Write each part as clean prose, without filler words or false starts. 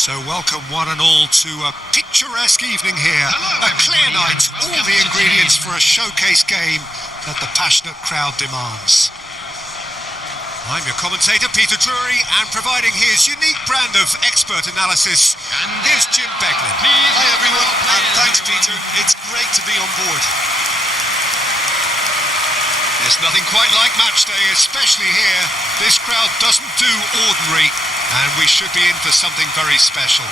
So welcome one and all to a picturesque evening here. A clear night, all the ingredients for a showcase game that the passionate crowd demands. I'm your commentator, Peter Drury, and providing his unique brand of expert analysis, here's Jim Beglin. Hi everyone, and thanks Peter. It's great to be on board. There's nothing quite like match day, especially here. This crowd doesn't do ordinary, and we should be in for something very special.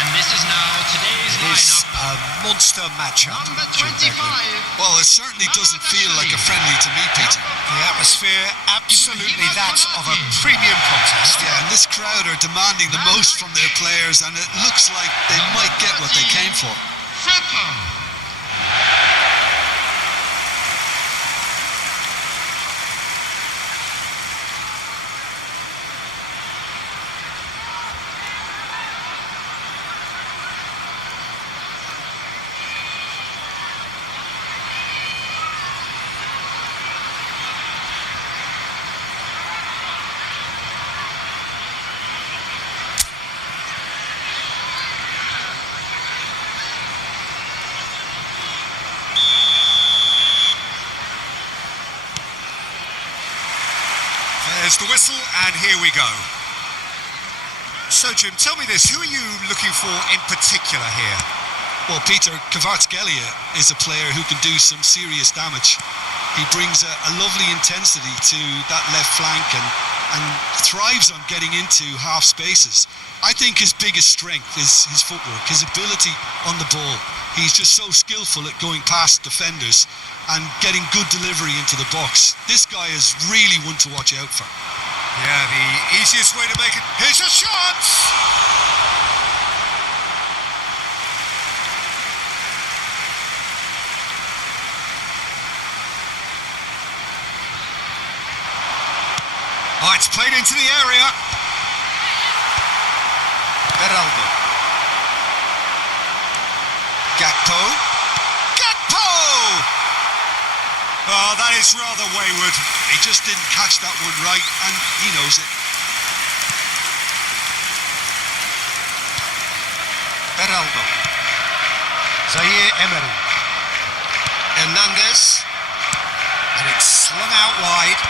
And this is now today's It's lineup. a monster matchup. Number Jim 25. Beglin. Well, it certainly doesn't feel like a friendly to me, Peter. The atmosphere, absolutely that of a premium contest. Yeah, and this crowd are demanding the most from their players, and it looks like they might get what they came for. There's the whistle, and here we go. So, Jim, tell me this, who are you looking for in particular here? Well, Peter, Kvaratskhelia is a player who can do some serious damage. He brings a lovely intensity to that left flank and thrives on getting into half spaces. I think his biggest strength is his footwork, his ability on the ball. He's just so skillful at going past defenders and getting good delivery into the box. This guy is really one to watch out for. Yeah, the easiest way to make it. Here's a shot! Oh, it's played into the area. Beraldo. Gakpo! Oh, that is rather wayward. He just didn't catch that one right, and he knows it. Beraldo. Zaïre-Emery. Hernandez. And it's slung out wide.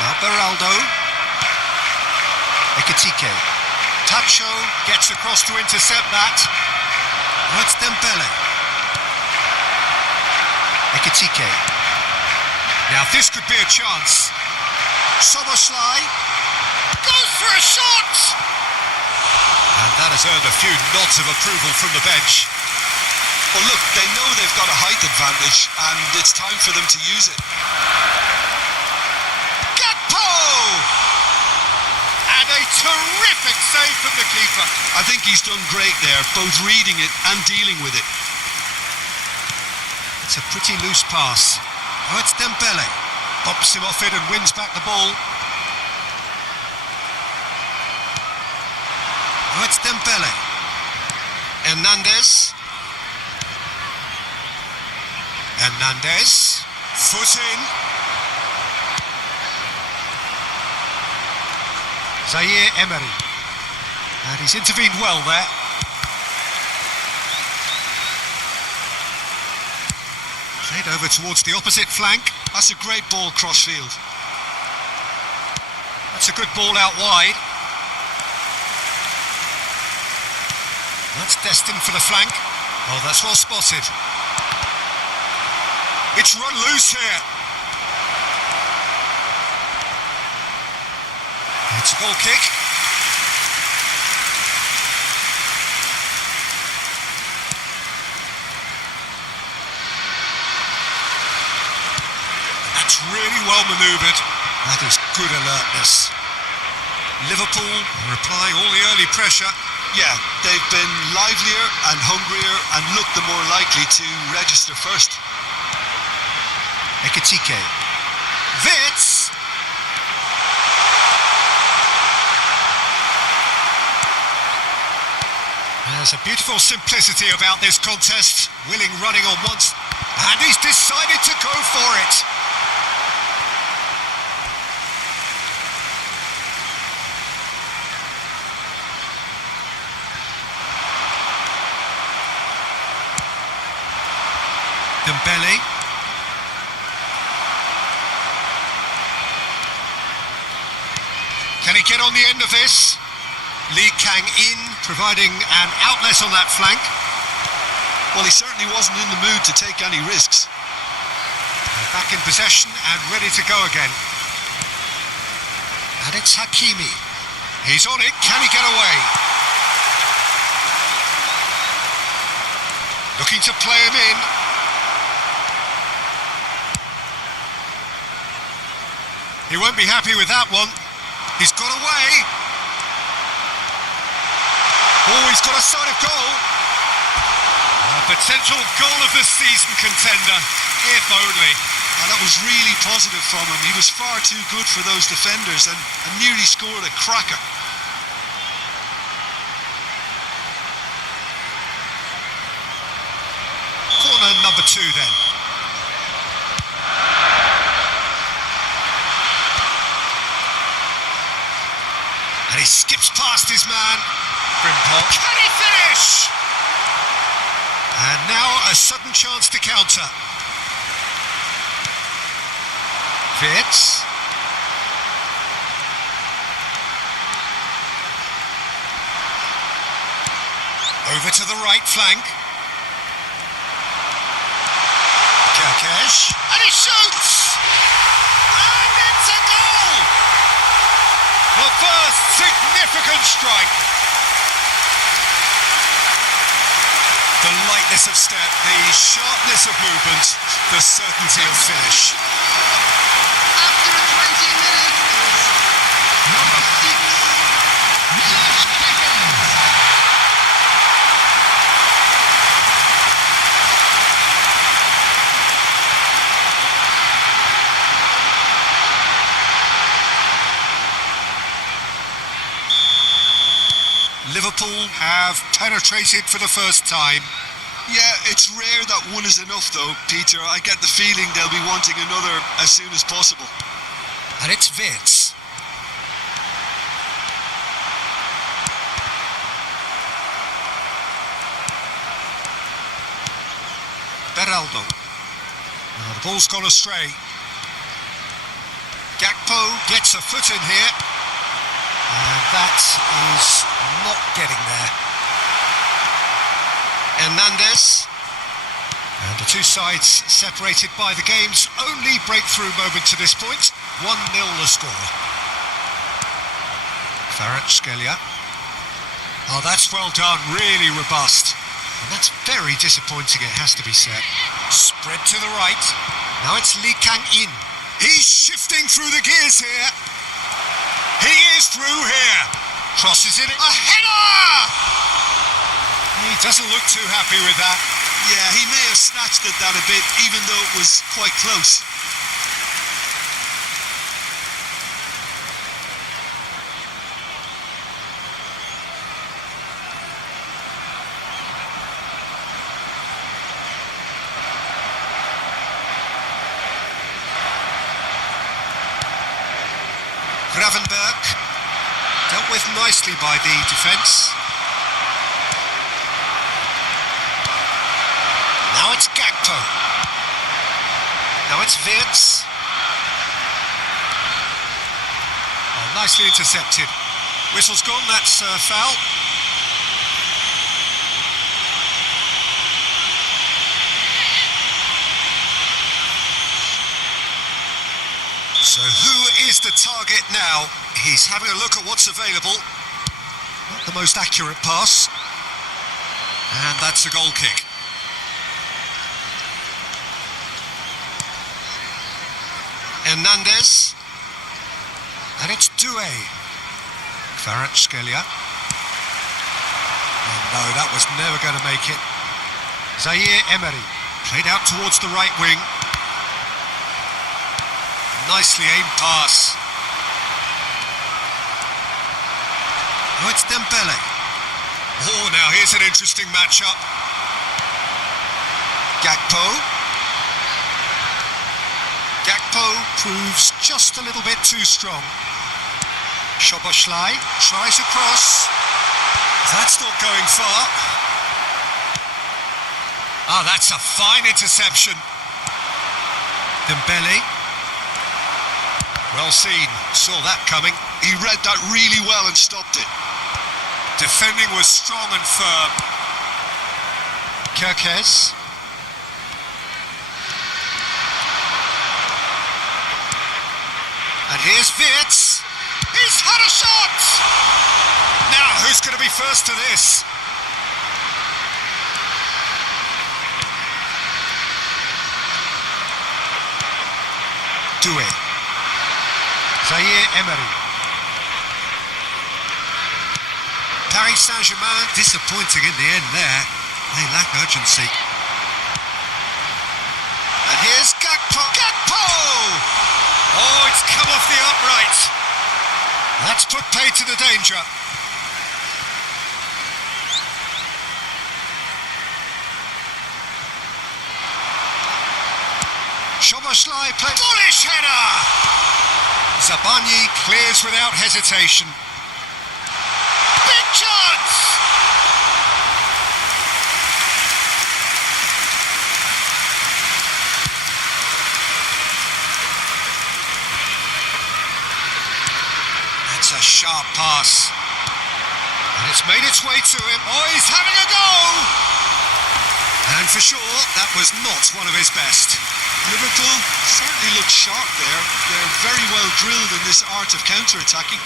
Now Beraldo. �W𝐀𝐃𝐃. Tacho gets across to intercept that. Now it's Dembélé. �W𝐀𝐃𝐃. Now this could be a chance. Soboslai goes for a shot! And that has earned a few nods of approval from the bench. Well, look, they know they've got a height advantage, and it's time for them to use it. And a terrific save from the keeper. I think he's done great there, both reading it and dealing with it. It's a pretty loose pass. Oh, it's Dembélé. Pops him off it and wins back the ball. Oh, it's Dembélé. Hernandez. Foot in. Zaïre-Emery. And he's intervened well there. Played over towards the opposite flank. That's a great ball cross-field. That's a good ball out wide. That's destined for the flank. Oh, that's well spotted. It's run loose here. It's a goal kick. That's really well manoeuvred. That is good alertness. Liverpool replying all the early pressure. Yeah, they've been livelier and hungrier and looked the more likely to register first. �W𝐀𝐃𝐃. Wits! There's a beautiful simplicity about this contest. Willing running on once, and he's decided to go for it. Dembélé. Can he get on the end of this? 𝐌𝐀𝐃𝐃𝐃 providing an outlet on that flank. Well, he certainly wasn't in the mood to take any risks. They're back in possession and ready to go again. And it's Hakimi. He's on it. Can he get away? Looking to play him in. He won't be happy with that one. He's got away. Oh, he's got a sight of goal. A potential goal of the season contender, if only. And that was really positive from him. He was far too good for those defenders and nearly scored a cracker. Corner number 2 then. And he skips past his man. Frimpong. Can he finish? And now a sudden chance to counter. Wits. Over to the right flank. 𝐾𝐃𝐃𝐃. And he shoots! And it's a goal! The first significant strike. The lightness of step, the sharpness of movement, the certainty of finish. After 20 minutes is number 6, Luis Enrique. Liverpool have penetrated for the first time. Yeah, it's rare that one is enough though, Peter. I get the feeling they'll be wanting another as soon as possible. And it's Wits. Beraldo. Now the ball's gone astray. Gakpo gets a foot in here. And that is not getting there. Hernandez. And the two sides separated by the game's only breakthrough moment to this point. 1-0 the score. Kvaratskhelia. Oh, that's well done. Really robust. And that's very disappointing, it has to be said. Spread to the right. Now it's 𝐌𝐾𝐃𝐃𝐃. He's shifting through the gears here. He is through here. Crosses it. A header! He doesn't look too happy with that. Yeah, he may have snatched at that a bit, even though it was quite close. Gravenberg. Dealt with nicely by the defence. Now it's Gakpo. Now it's Wits. Oh, nicely intercepted. Whistle's gone, that's foul. So who is the target now? He's having a look at what's available. Not the most accurate pass. And that's a goal kick. Hernandez. And it's Doué. Kvaratskhelia. Oh no, that was never going to make it. Zaïre-Emery. Played out towards the right wing. Nicely aimed pass. Oh, it's Dembélé. Oh, now here's an interesting matchup. Gakpo proves just a little bit too strong. Szoboszlai tries a cross. That's not going far. Ah, that's a fine interception. Dembélé. Well seen, saw that coming. He read that really well and stopped it. Defending was strong and firm. 𝐾𝐃. And here's Wirtz. He's had a shot! Now, who's going to be first to this? Zaïre-Emery. Paris Saint-Germain disappointing in the end there. They lack urgency. And here's Gakpo. Oh, it's come off the upright. That's put paid to the danger. Szoboszlai plays. Bullish header! Zabani clears without hesitation. Big chance! That's a sharp pass. And it's made its way to him. Oh, he's having a go! And for sure, that was not one of his best. Liverpool certainly looked sharp there. They're very well drilled in this art of counter-attacking.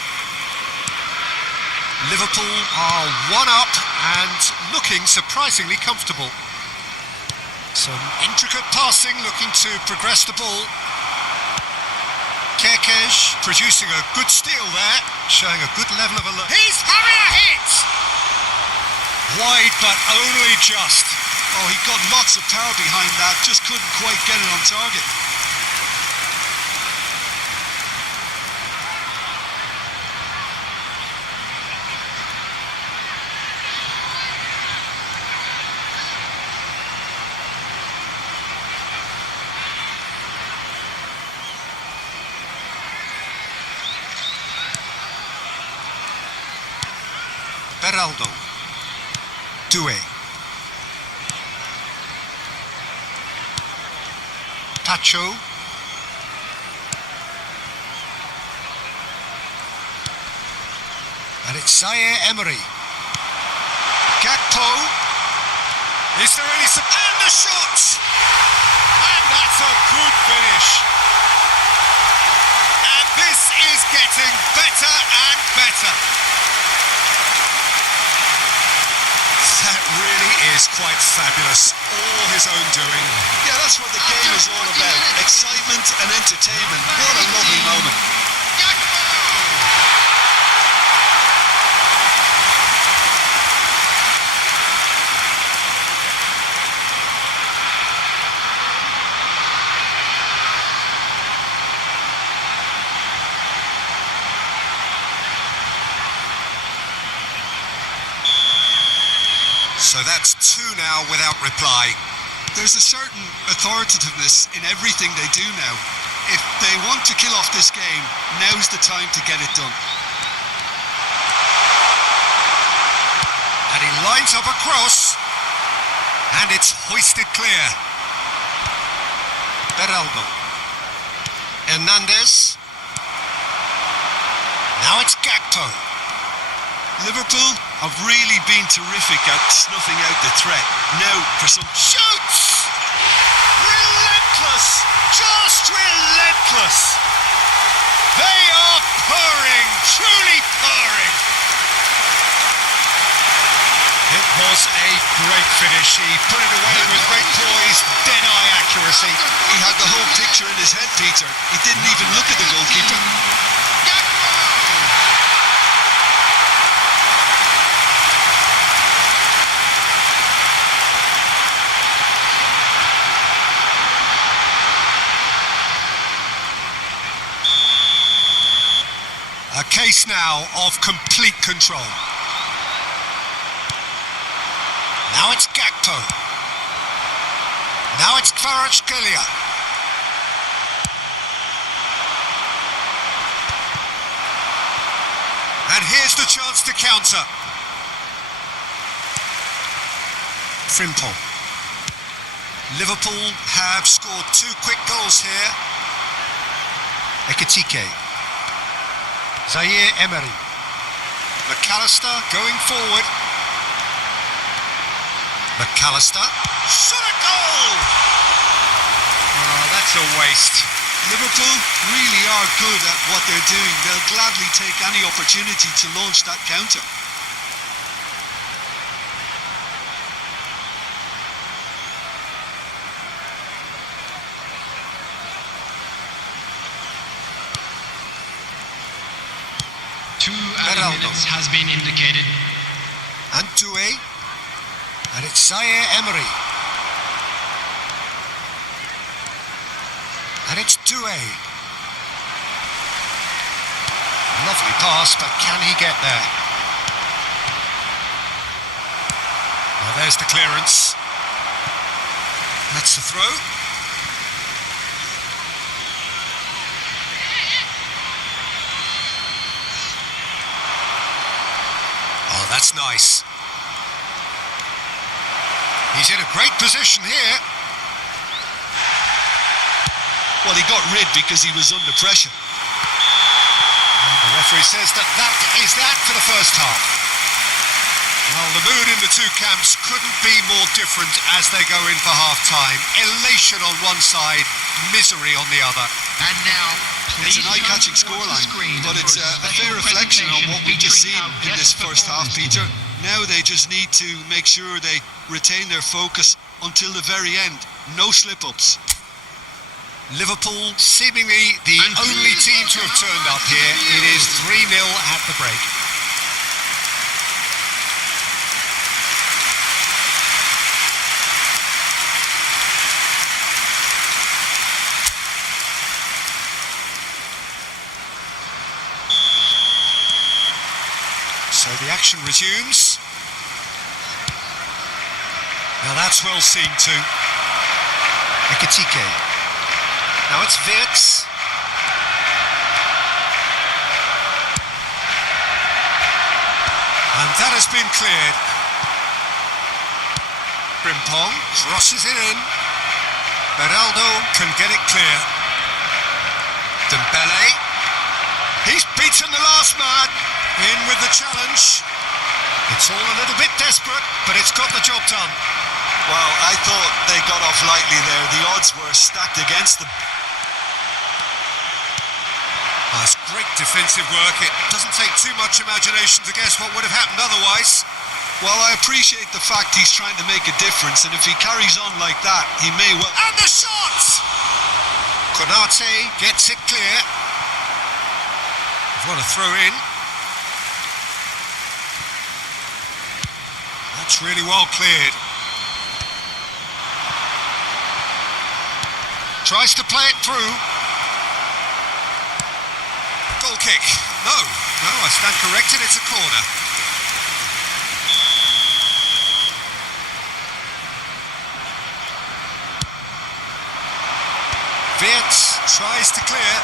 Liverpool are one up and looking surprisingly comfortable. Some intricate passing, looking to progress the ball. 𝐾𝐃 producing a good steal there, showing a good level of alert. He's having a hit! Wide, but only just. Oh, he got lots of power behind that, just couldn't quite get it on target. Beraldo. Doué. Pacho. And it's Zaïre-Emery. Gakpo. Is there any... And the shot! And that's a good finish. And this is getting better and better. That really is quite fabulous. All his own doing. Yeah, that's what the game is all about. Excitement and entertainment. What a lovely moment. So that's two now without reply. There's a certain authoritativeness in everything they do now. If they want to kill off this game, now's the time to get it done. And he lines up a cross. And it's hoisted clear. Beraldo. Hernandez. Now it's Gakpo. Liverpool have really been terrific at snuffing out the threat. Now for some... Shoots! Relentless! Just relentless! They are purring, truly purring! It was a great finish. He put it away with great poise, dead-eye accuracy. He had the whole picture in his head, Peter. He didn't even look at the goalkeeper. A case now of complete control. Now it's Gakpo. Now it's Kvaratskhelia. And here's the chance to counter. Frimpong. Liverpool have scored 2 quick goals here. 𝐌𝐀𝐃𝐃. Zaïre-Emery. McAllister going forward. McAllister. Shot a goal! Oh, that's a waste. Liverpool really are good at what they're doing. They'll gladly take any opportunity to launch that counter. Minutes has been indicated. And Doué. And it's Zaïre-Emery. And it's Doué. Lovely pass, but can he get there? Well, there's the clearance. That's the throw. Oh, that's nice. He's in a great position here. Well, he got rid because he was under pressure. The referee says that is that for the first half. Well, the mood in the two camps couldn't be more different as they go in for half-time. Elation on one side, misery on the other. And now, it's an eye-catching scoreline, but it's a fair reflection on what we've just seen in this first half, Peter. Now they just need to make sure they retain their focus until the very end. No slip-ups. Liverpool seemingly the only team to have turned up here. It is 3-0 at the break. So the action resumes. Now that's well seen too. 𝐌𝐀𝐃𝐃. Now it's Wirtz. And that has been cleared. Frimpong crosses it in. Beraldo can get it clear. Dembélé. He's beaten the last man. In with the challenge. It's all a little bit desperate, but it's got the job done. Well, I thought they got off lightly there. The odds were stacked against them. That's great defensive work. It doesn't take too much imagination to guess what would have happened otherwise. Well, I appreciate the fact he's trying to make a difference, and if he carries on like that, he may well... And the shot! 𝐷𝐂𝐃𝐃 gets it clear. What a throw in. That's really well cleared. Tries to play it through. Goal kick. No, I stand corrected, it's a corner. Wirtz tries to clear.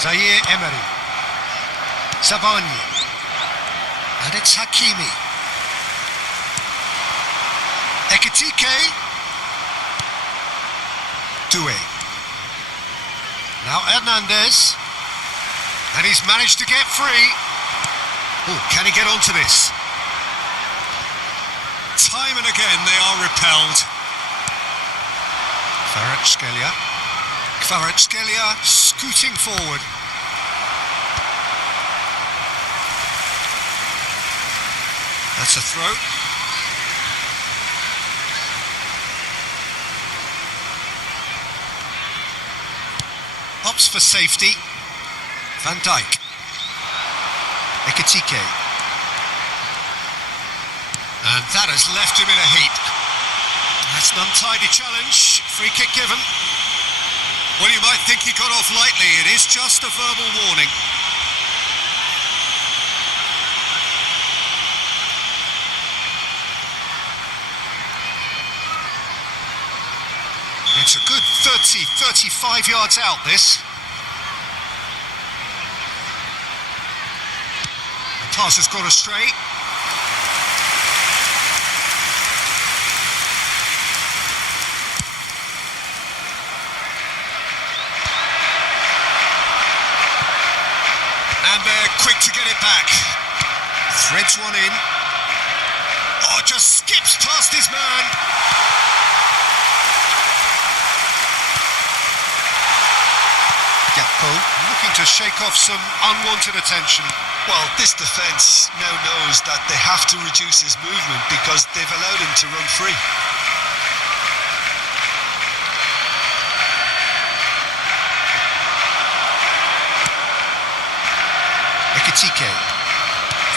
Zaïre-Emery. Savani. And it's Hakimi. 𝐌𝐀𝐃𝐃. Doué. Now Hernandez. And he's managed to get free. Oh, can he get onto this? Time and again they are repelled. Kvaratskhelia scooting forward. That's a throw. Opts for safety. Van Dijk. 𝐌𝐀𝐃𝐃. And that has left him in a heap. That's an untidy challenge. Free kick given. Well, you might think he got off lightly. It is just a verbal warning. It's a good 35 yards out, this. The pass has gone astray. And they're quick to get it back. Threads one in. Oh, just skips past his man. Gakpo looking to shake off some unwanted attention. Well, this defence now knows that they have to reduce his movement because they've allowed him to run free.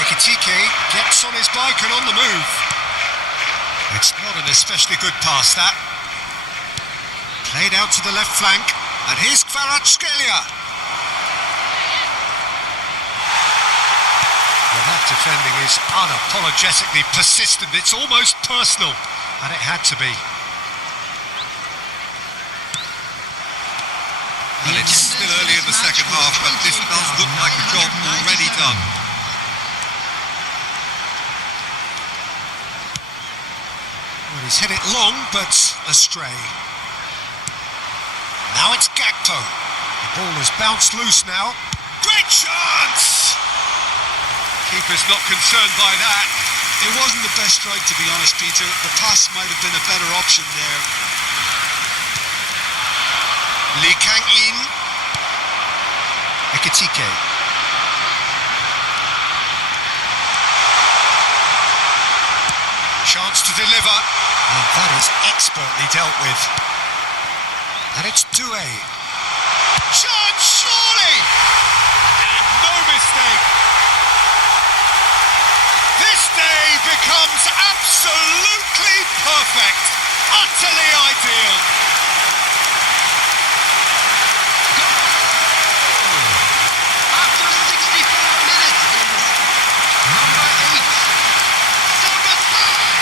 𝐌𝐀𝐃𝐃 gets on his bike and on the move. It's not an especially good pass, that. Played out to the left flank, and here's Kvaratskhelia. Well, that defending is unapologetically persistent. It's almost personal, and it had to be. And it's still early in the second half, but this does look like a job already done. Well, he's hit it long, but astray. Now it's Gakpo. The ball has bounced loose now. Great chance! Keeper's not concerned by that. It wasn't the best strike, to be honest, Peter. The pass might have been a better option there. Lee Kang-in. 𝐌𝐀𝐃𝐃. Chance to deliver. And that is expertly dealt with. And it's Doué. Chance, surely! And no mistake. This day becomes absolutely perfect. Utterly ideal. After 65 minutes is number 8, Saint-Germain.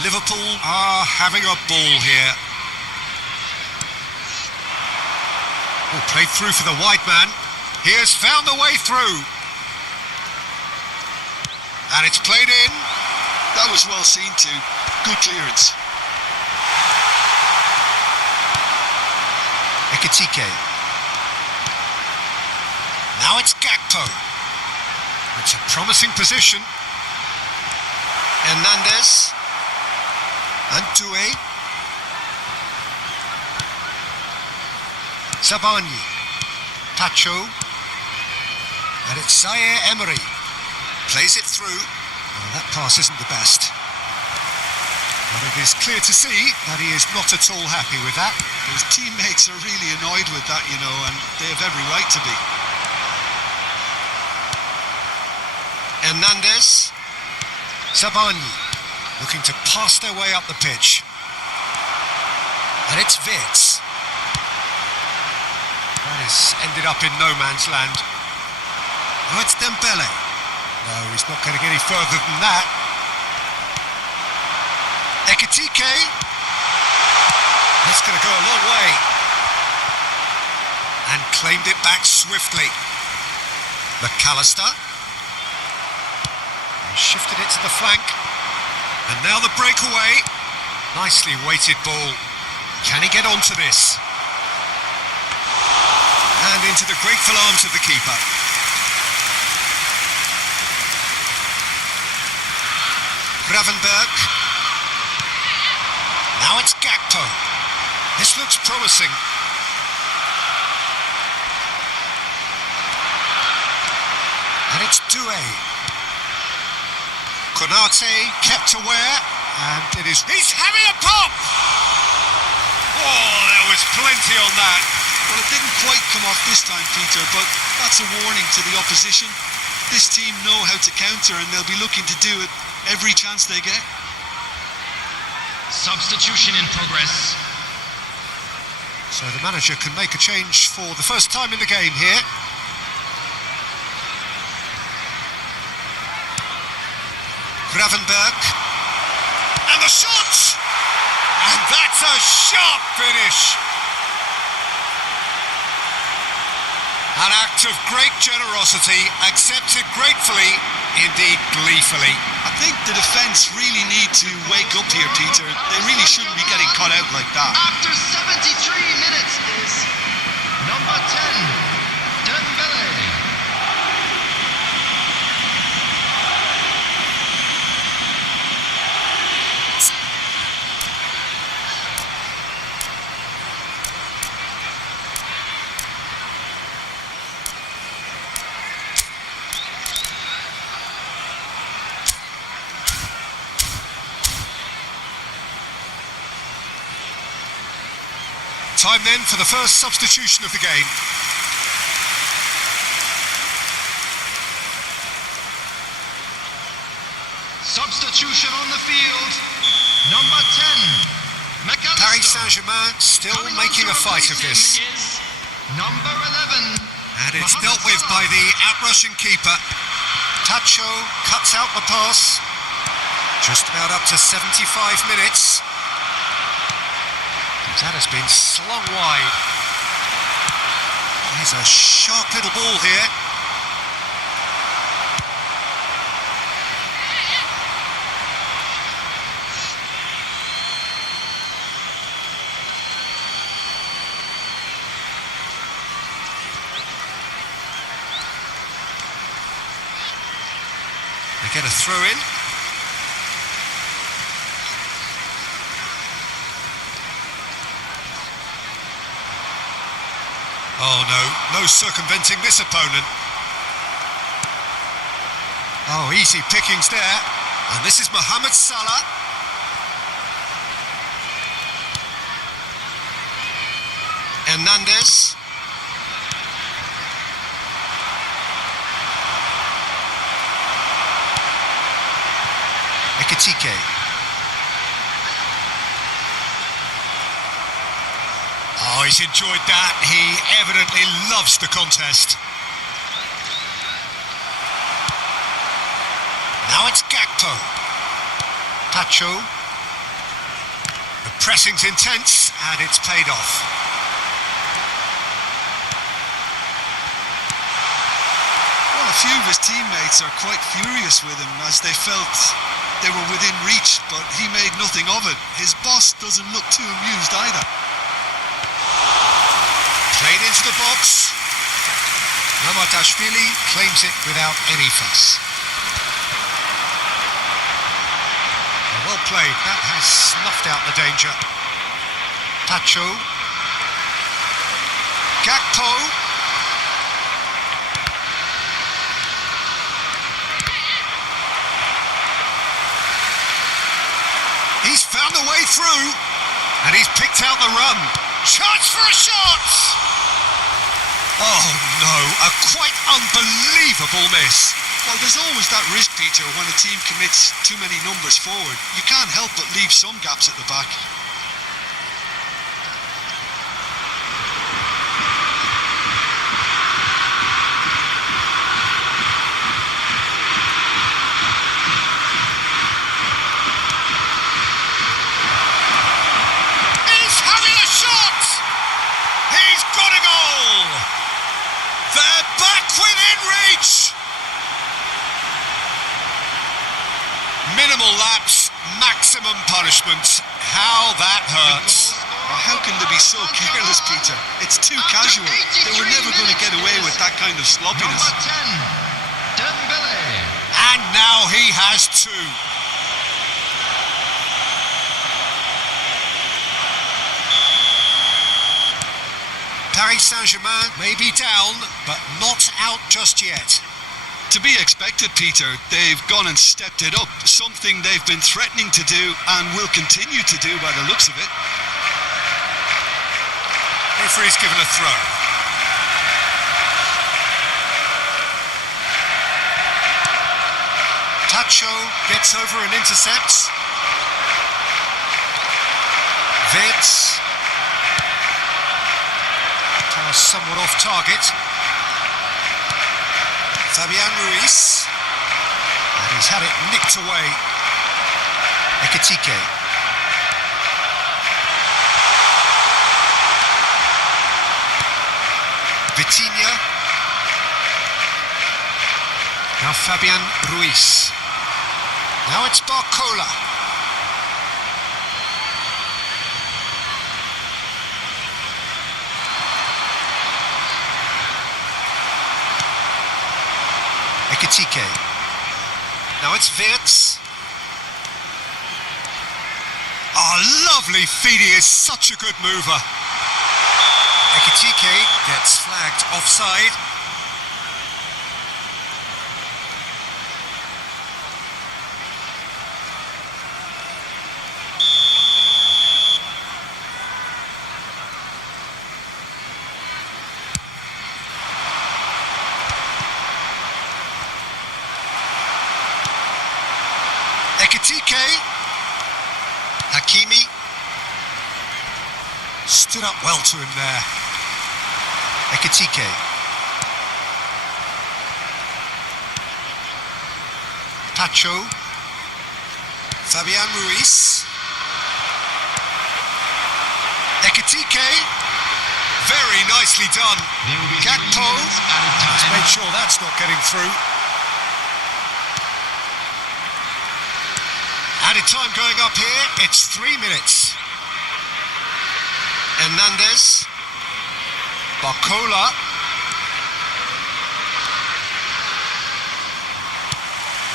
Liverpool are having a ball here. Oh, played through for the wide man. He has found the way through. And it's played in. That was well seen too. Good clearance. 𝐌𝐀𝐃𝐃. Now it's Gakpo. It's a promising position. Hernandez. And Doué. Zabani. Pacho. And it's Zaïre-Emery. Plays it through. Well, that pass isn't the best. But it is clear to see that he is not at all happy with that. His teammates are really annoyed with that, you know, and they have every right to be. Hernandez. Zabani. Looking to pass their way up the pitch. And it's Wirtz. That has ended up in no man's land. Oh, it's Dembélé. No, he's not going to get any further than that. 𝐌𝐀𝐃𝐃. That's going to go a long way. And claimed it back swiftly. McAllister. And shifted it to the flank. And now the breakaway. Nicely weighted ball. Can he get onto this? And into the grateful arms of the keeper. Gravenberg. Now it's Gakpo. This looks promising. It's Doué. Konate kept aware, and it is... He's having a pop! Oh, there was plenty on that. Well, it didn't quite come off this time, Peter, but that's a warning to the opposition. This team know how to counter, and they'll be looking to do it every chance they get. Substitution in progress. So the manager can make a change for the first time in the game here. Gravenberg. And the shot! And that's a sharp finish! An act of great generosity, accepted gratefully, indeed gleefully. I think the defence really need to wake up here, Peter. They really shouldn't be getting caught out like that. After 73 minutes is number 10, Dembélé. Time then for the first substitution of the game. Substitution on the field. Number 10, McAllister. Paris Saint-Germain still Coming on making to a fight of replace him this. is number 11. And it's Mohamed dealt with Salah. by the outrushing keeper. Tacho cuts out the pass. Just about up to 75 minutes. That has been slung wide. There's a sharp little ball here. They get a throw in. Oh no circumventing this opponent. Oh, easy pickings there. And this is Mohamed Salah. Hernandez. �W𝐀𝐃𝐃. Oh, he's enjoyed that. He evidently loves the contest. Now it's Gakpo. Tacho. The pressing's intense, and it's paid off. Well, a few of his teammates are quite furious with him as they felt they were within reach, but he made nothing of it. His boss doesn't look too amused either. Played into the box. Mamardashvili claims it without any fuss. Well played. That has snuffed out the danger. Tacho. Gakpo. He's found the way through, and he's picked out the run. Chance for a shot! Oh no, a quite unbelievable miss. Well, there's always that risk, Peter, when a team commits too many numbers forward. You can't help but leave some gaps at the back. He's having a shot! He's got a goal! They're back within reach! Minimal lapse, maximum punishment. How that hurts. How can they be so careless, Peter? It's too casual. They were never going to get away with that kind of sloppiness. Number 10, Dembélé. And now he has two. Paris Saint-Germain may be down, but not out just yet. To be expected, Peter. They've gone and stepped it up, something they've been threatening to do and will continue to do by the looks of it. Referee's given a throw. Tacho gets over and intercepts. Wits. Pass somewhat off target. Fabian Ruiz. And he's had it nicked away. �W𝐀𝐃𝐃𝐃. Vitinha. Now Fabian Ruiz. Now it's Barcola. �W𝐀𝐃𝐃. Now it's Wits. Oh, lovely feed. He is such a good mover. �W𝐀𝐃𝐃 gets flagged offside. �W𝐀𝐃𝐃. Hakimi stood up well to him there. �W𝐀𝐃𝐃. Tacho. Fabian Ruiz. �W𝐀𝐃𝐃. Very nicely done. 𝐌𝐀𝐄 has made sure that's not getting through. Added time going up here, it's 3 minutes. Hernandez. Barcola.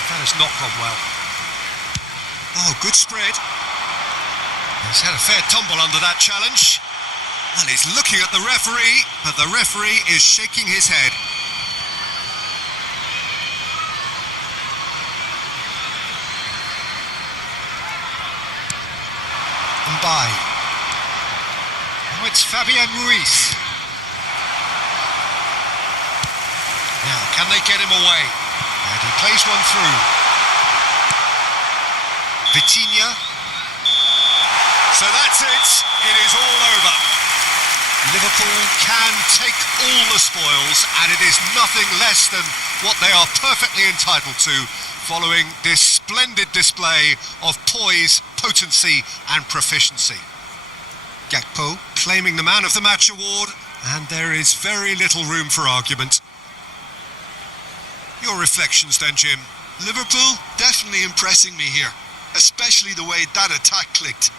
That has not gone well. Oh, good spread. He's had a fair tumble under that challenge. And he's looking at the referee, but the referee is shaking his head. By. Now it's Fabian Ruiz. Now, can they get him away? And he plays one through. Vitinha. So that's it. It is all over. Liverpool can take all the spoils, and it is nothing less than what they are perfectly entitled to, following this splendid display of poise, potency and proficiency. �W𝐀𝐃 claiming the Man of the Match award, and there is very little room for argument. Your reflections then, Jim? Liverpool definitely impressing me here, especially the way that attack clicked.